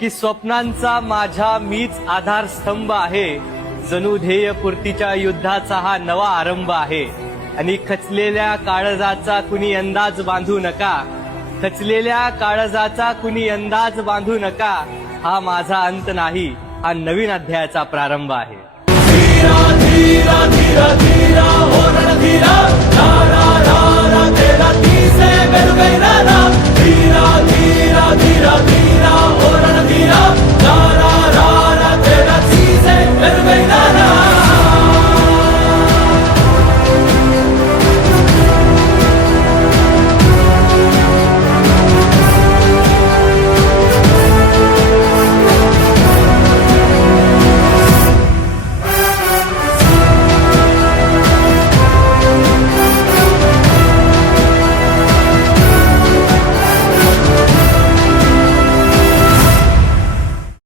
की स्वप्नांचा माझ्या मीच आधारस्तंभ आहे, जणू ध्येयपूर्तीच्या युद्धाचा हा नवा आरंभ आहे. आणि खचलेल्या काळजाचा कुणी अंदाज बांधू नका, खचलेल्या काळजाचा कुणी अंदाज बांधू नका. हा माझा अंत नाही, हा नवीन अध्यायाचा प्रारंभ आहे. धीरा धीरा धीरा धीरा हो रणधीरा, रा रा रा रा तेरा ती से बेरु गैरा, धीरा धीरा धीरा धीरा